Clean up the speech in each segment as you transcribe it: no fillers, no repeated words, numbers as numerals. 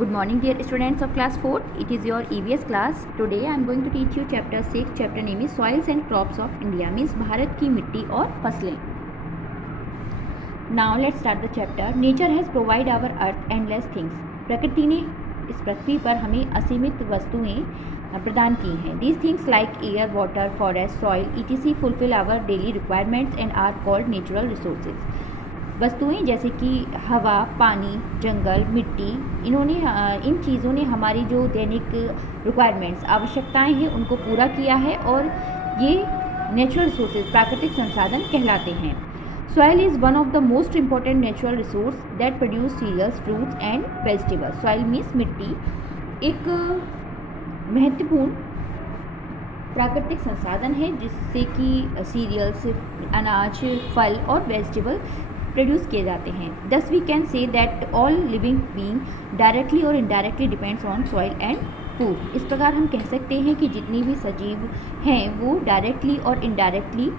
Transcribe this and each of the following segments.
Good morning dear students of class 4. It is your EVS class. Today I am going to teach you chapter 6. Chapter name is Soils and Crops of India, means Bharat की मिट्टी और फसलें. Now let's start the chapter. Nature has provided our earth endless things. प्रकृति ने इस पृथ्वी पर हमें असीमित वस्तुएं प्रदान की हैं. These things like air, water, forest, soil, etc. fulfill our daily requirements and are called natural resources. वस्तुएं जैसे कि हवा, पानी, जंगल, मिट्टी, इन चीज़ों ने हमारी जो दैनिक रिक्वायरमेंट्स आवश्यकताएं हैं उनको पूरा किया है और ये नेचुरल रिसोर्सेज प्राकृतिक संसाधन कहलाते हैं. Soil is one of the most important natural resource that produce cereals, fruits and vegetables. Soil means मिट्टी एक महत्वपूर्ण प्राकृतिक संसाधन है जिससे कि सीरियल्स, अनाज, फल और वेजिटेबल प्रोड्यूस किए जाते हैं. Thus we can say that all living being directly और indirectly depends on soil and food. इस प्रकार हम कह सकते हैं कि जितनी भी सजीव हैं वो डायरेक्टली और इनडायरेक्टली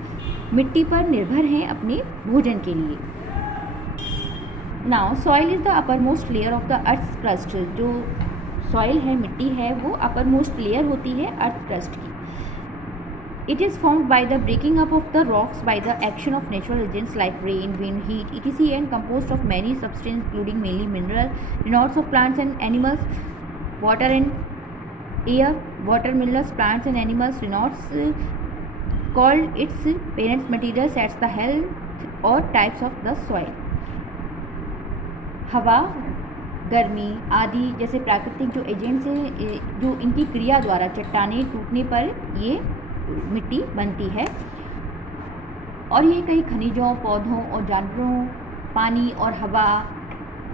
मिट्टी पर निर्भर हैं अपने भोजन के लिए. Now soil is the upper most layer of the earth crust. जो सॉइल है, मिट्टी है, वो अपर मोस्ट लेयर होती है अर्थ क्रस्ट की. It is formed by the breaking up of the rocks by the action of natural agents like rain, wind, heat, etc. and composed of many substances including mainly mineral renodes of plants and animals, water and air. Water, minerals, plants and animals renodes called its parent materials as the health or types of the soil. हवा, गर्मी आदि जैसे प्राकृतिक जो agents हैं, जो इनकी क्रिया द्वारा चट्टानें टूटने पर ये मिट्टी बनती है और यह कई खनिजों, पौधों और जानवरों, पानी और हवा,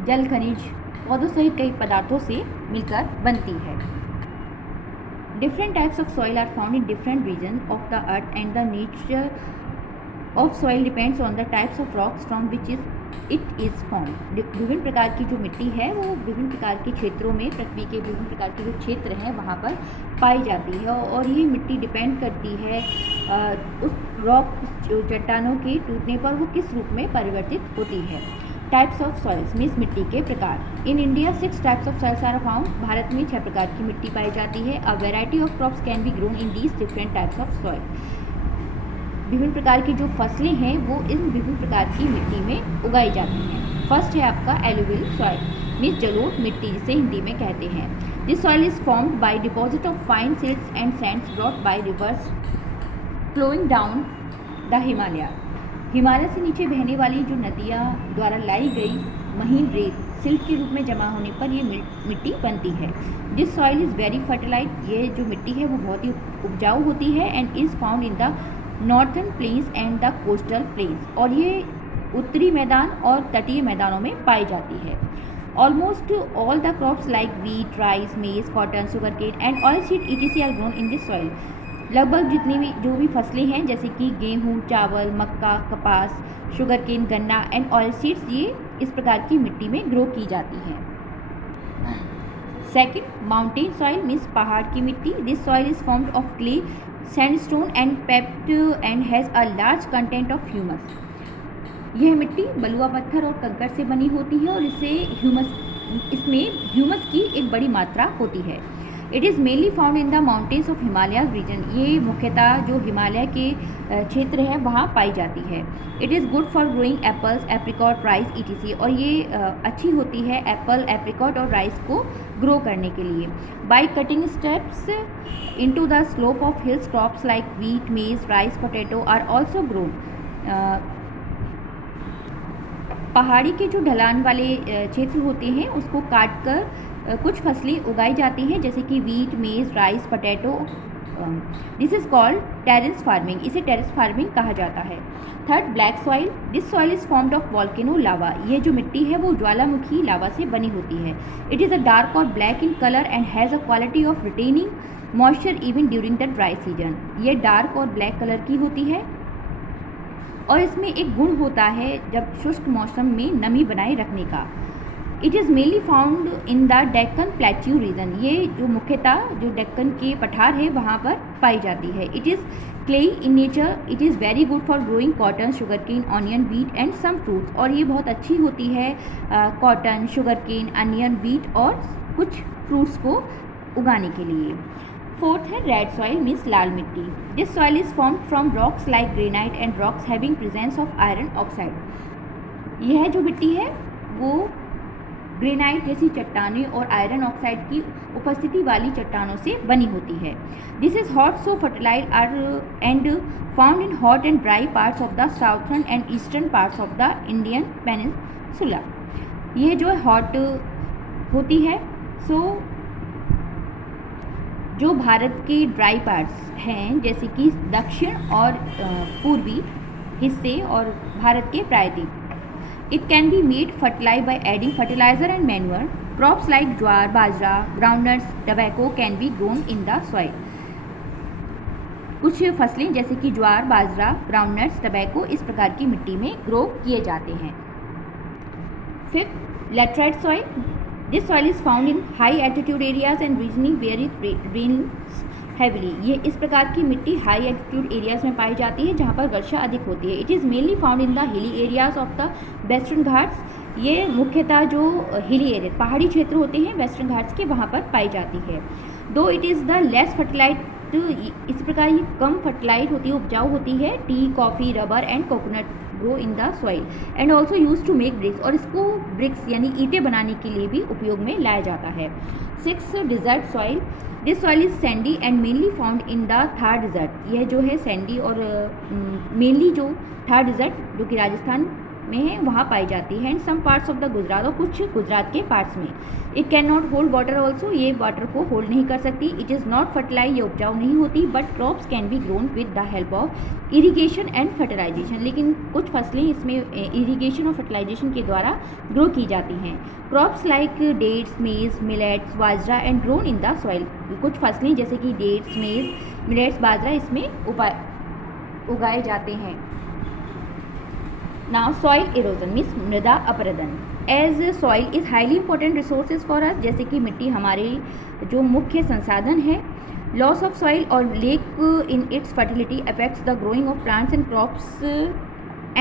जल, खनिज, पौधों सहित कई पदार्थों से मिलकर बनती है. Different types of soil are found in different region of the earth and the nature of soil depends on the types of rocks from which it is formed. विभिन्न प्रकार की जो मिट्टी है वो विभिन्न प्रकार के क्षेत्रों में, पृथ्वी के विभिन्न प्रकार के जो क्षेत्र हैं वहाँ पर पाई जाती है और ये मिट्टी डिपेंड करती है उस रॉक, जो चट्टानों के टूटने पर वो किस रूप में परिवर्तित होती है. टाइप्स ऑफ सॉइल्स मीन्स मिट्टी के प्रकार. In India 6 types of soils are found. भारत में 6 प्रकार की मिट्टी पाई जाती है. A variety of crops can be grown in these different types of soil. विभिन्न प्रकार की जो फसलें हैं वो इन विभिन्न प्रकार की मिट्टी में उगाई जाती हैं. फर्स्ट है आपका एलुवियल सॉइल मीन्स जलोढ़ मिट्टी, जिसे हिंदी में कहते हैं. This soil is formed by deposit of fine silts and sands brought by rivers flowing down the Himalaya. Himalaya से नीचे बहने वाली जो नदियाँ द्वारा लाई गई महीन रेत सिल्ट के रूप में जमा होने पर ये मिट्टी बनती है. This soil is very fertilize. ये जो मिट्टी है वो बहुत ही उपजाऊ होती है and is found in the northern plains and the coastal plains. और ये उत्तरी मैदान और तटीय मैदानों में पाई जाती है. Almost all the crops like wheat, rice, maize, cotton, sugar cane and oil seed etc. Are grown in this soil. लगभग जितनी भी जो भी फसलें हैं जैसे कि गेहूँ, चावल, मक्का, कपास, शुगर केन, गन्ना एंड ऑयल सीड्स, ये इस प्रकार की मिट्टी में ग्रो की जाती हैं. सेकेंड, माउंटेन सॉइल मीन्स पहाड़ की मिट्टी. This soil is formed of clay, sandstone and pepped and has a large content of humus. यह मिट्टी बलुआ पत्थर और कंकड़ से बनी होती है और इसमें ह्यूमस की एक बड़ी मात्रा होती है. It is mainly found in the mountains of Himalayas region. ये मुख्यतः जो हिमालय के क्षेत्र हैं वहाँ पाई जाती है. It is good for growing apples, apricot, rice etc. और ये अच्छी होती है एप्पल, एप्रिकॉट और राइस को ग्रो करने के लिए. By cutting steps into the slope of hills, crops like wheat, maize, rice, potato are also grown. पहाड़ी के जो ढलान वाले क्षेत्र होते हैं उसको काट कर कुछ फसलें उगाई जाती हैं जैसे कि wheat, maize, rice, potato. This is called terrace farming. इसे टेरेस फार्मिंग कहा जाता है. Third, black soil. This soil is formed of volcano lava. ये जो मिट्टी है वो ज्वालामुखी लावा से बनी होती है. इट इज़ अ डार्क और black in colour and has a quality of retaining moisture even during the dry season. ये डार्क और ब्लैक कलर की होती है और इसमें एक गुण होता है जब शुष्क मौसम में नमी बनाए रखने का. It is mainly found in the Deccan plateau region. ये जो मुख्यतः जो डेक्कन के पठार है वहाँ पर पाई जाती है. It is clayey in nature. It is very good for growing cotton, sugar cane, onion, wheat and some fruits. और ये बहुत अच्छी होती है cotton, sugar cane, onion, wheat और कुछ फ्रूट्स को उगाने के लिए। फोर्थ है रेड सॉइल मीन्स लाल मिट्टी। This soil is formed from rocks like granite and rocks having presence of iron oxide. यह जो मिट्टी है वो ग्रेनाइट जैसी चट्टानें और आयरन ऑक्साइड की उपस्थिति वाली चट्टानों से बनी होती है। This is hot so fertilize are and found in hot and dry parts of the southern and eastern parts of the Indian peninsula. यह जो हॉट होती है सो जो भारत के ड्राई पार्ट्स हैं जैसे कि दक्षिण और पूर्वी हिस्से और भारत के प्रायद्वीप। It can be made fertile by adding fertilizer and manure. Crops like jowar, bajra, groundnuts, tobacco can be grown in the soil. कुछ फसलें जैसे कि ज्वार, बाजरा, ग्राउंडनट्स, टबैको इस प्रकार की मिट्टी में ग्रो किए जाते हैं। Fifth, laterite soil. This soil is found in high altitude areas and regions where it rains heavily. ये इस प्रकार की मिट्टी हाई एल्टीट्यूड एरियाज में पाई जाती है जहाँ पर वर्षा अधिक होती है। It is mainly found in the hilly areas of the western Ghats. ये मुख्यतः जो हिली एरिया पहाड़ी क्षेत्र होते हैं वेस्टर्न घाट्स के वहाँ पर पाई जाती है। Though it is the less fertilize, इस प्रकार ये कम फर्टिलाइज होती है, उपजाऊ होती है। Tea, coffee, rubber and coconut grow in the soil and also use to make bricks. और इसको ब्रिक्स यानी ईंटें बनाने के लिए भी उपयोग में लाया जाता है। Six, desert soil. This soil is sandy and mainly found in the Thar desert. यह जो है सैंडी और मेनली जो थार डिजर्ट जो कि राजस्थान में है वहाँ पाई जाती है and some parts of the Gujarat और कुछ गुजरात के पार्ट्स में। It can not hold water also, ये वाटर को होल्ड नहीं कर सकती। इट इज़ नॉट फर्टिलाइज, ये उपजाऊ नहीं होती। But crops can be grown with the help of irrigation and fertilization. लेकिन कुछ फसलें इसमें इरीगेशन और फर्टिलाइजेशन के द्वारा ग्रो की जाती हैं। क्रॉप्स लाइक डेट्स, मेज, millets, bajra and grown in the soil. कुछ फसलें जैसे कि डेट्स, मेज, मिलेट्स, बाजरा इसमें उगाए जाते हैं। Now soil erosion means मृदा अपरदन। As soil is highly important resources for us, जैसे कि मिट्टी हमारे जो मुख्य संसाधन है। Loss of soil or lack in its fertility affects the growing of plants and crops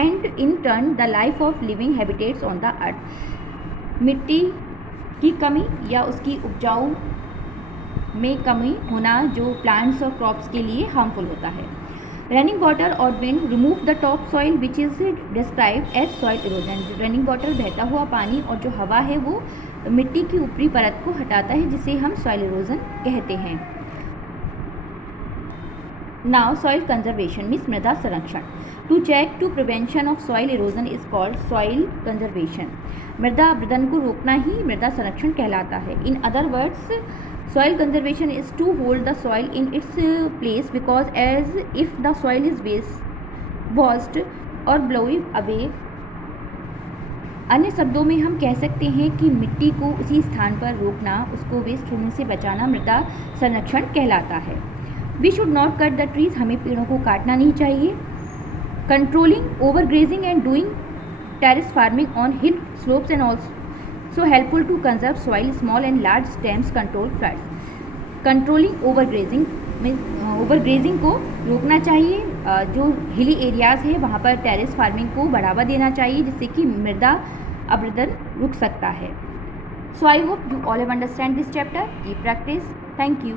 and in turn the life of living habitats on the earth। मिट्टी की कमी या उसकी उपजाऊ में कमी होना जो प्लांट्स और क्रॉप्स के लिए हार्मफुल होता है। रनिंग वाटर और wind remove the top soil which is describe as soil erosion. Running water बहता हुआ पानी और जो हवा है वो मिट्टी की ऊपरी परत को हटाता है जिसे हम सॉइल इरोजन कहते हैं। नाउ सॉइल कंजर्वेशन मीन्स मृदा संरक्षण। To check to prevention of soil erosion is called soil conservation. मृदा अपरदन को रोकना ही मृदा संरक्षण कहलाता है। In other words soil conservation is to hold the soil in its place because as if the soil is washed or blown away। अन्य शब्दों में हम कह सकते हैं कि मिट्टी को उसी स्थान पर रोकना, उसको वेस्ट होने से बचाना मृदा संरक्षण कहलाता है। We should not cut the trees, हमें पेड़ों को काटना नहीं चाहिए। Controlling over grazing and doing terrace farming on hill slopes and also so helpful to conserve soil, small and large stems control floods। Controlling overgrazing को रोकना चाहिए। जो हिली एरियाज़ है वहाँ पर टेरेस फार्मिंग को बढ़ावा देना चाहिए जिससे कि मृदा अपरदन रुक सकता है। So I hope you all have understand this chapter. Keep practice. Thank you.